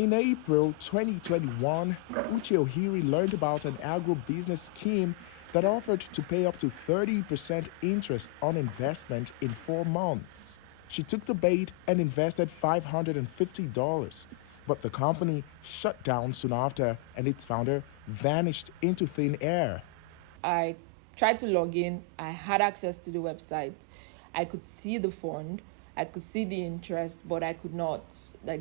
In April 2021, Uche Ohiri learned about an agro-business scheme that offered to pay up to 30% interest on investment in 4 months. She took the bait and invested $550, but the company shut down soon after and its founder vanished into thin air. I tried to log in. I had access to the website. I could see the fund. I could see the interest, but I could not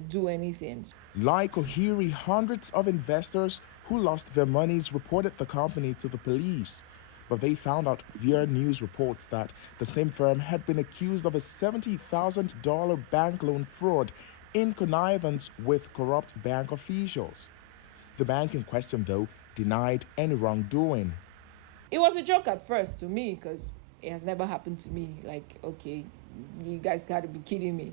do anything. Like Ohiri, hundreds of investors who lost their monies reported the company to the police. But they found out via news reports that the same firm had been accused of a $70,000 bank loan fraud in connivance with corrupt bank officials. The bank in question, though, denied any wrongdoing. It was a joke at first to me because it has never happened to me. Okay, you guys got to be kidding me.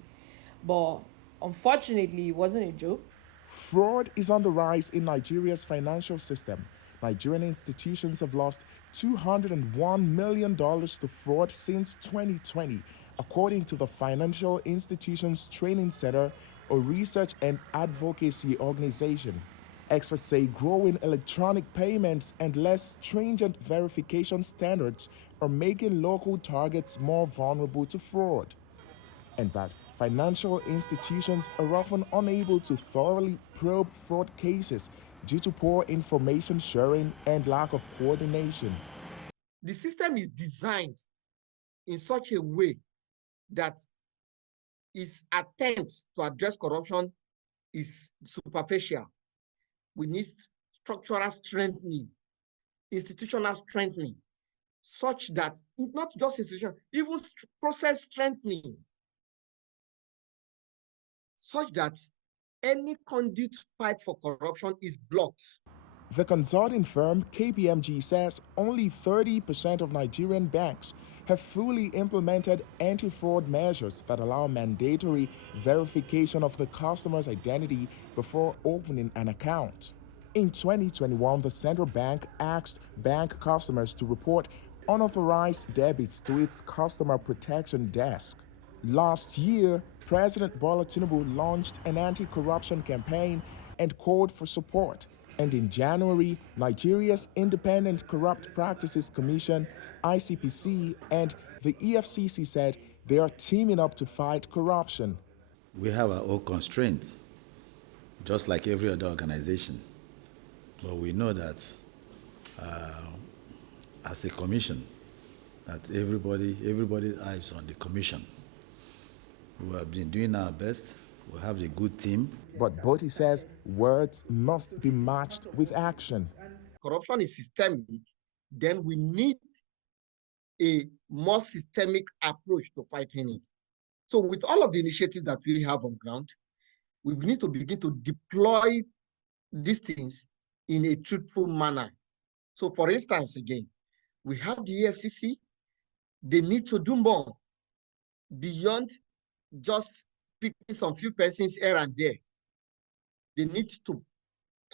But unfortunately, it wasn't a joke. Fraud is on the rise in Nigeria's financial system. Nigerian institutions have lost $201 million to fraud since 2020, according to the Financial Institutions Training Center, a research and advocacy organization. Experts say growing electronic payments and less stringent verification standards are making local targets more vulnerable to fraud, and that financial institutions are often unable to thoroughly probe fraud cases due to poor information sharing and lack of coordination. The system is designed in such a way that its attempt to address corruption is superficial. We need structural strengthening, institutional strengthening, such that not just institution, even process strengthening, such that any conduit pipe for corruption is blocked. The consulting firm KPMG says only 30% of Nigerian banks have fully implemented anti-fraud measures that allow mandatory verification of the customer's identity before opening an account. In 2021, the central bank asked bank customers to report unauthorized debits to its customer protection desk. Last year, President Bola Tinubu launched an anti-corruption campaign and called for support. And in January, Nigeria's Independent Corrupt Practices Commission, ICPC, and the EFCC said they are teaming up to fight corruption. We have our own constraints, just like every other organization. But we know that as a commission, that everybody's eyes on the commission. We have been doing our best. We have a good team. But Boti says words must be matched with action. Corruption is systemic. Then we need a more systemic approach to fighting it. So with all of the initiatives that we have on ground, we need to begin to deploy these things in a truthful manner. So for instance, again, we have the EFCC. They need to do more beyond just picking some few persons here and there. They need to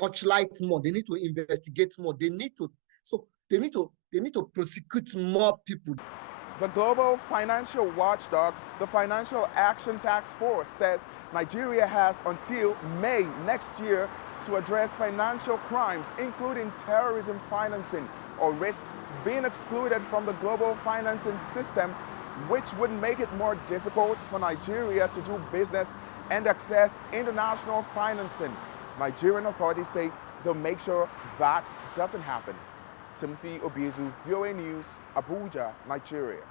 touchlight more. They need to investigate more. They need to prosecute more people. The global financial watchdog, the Financial Action Task Force, says Nigeria has until May next year to address financial crimes, including terrorism financing, or risk being excluded from the global financing system, which would make it more difficult for Nigeria to do business and access international financing. Nigerian authorities say they'll make sure that doesn't happen. Timothy Obiezu, VOA News, Abuja, Nigeria.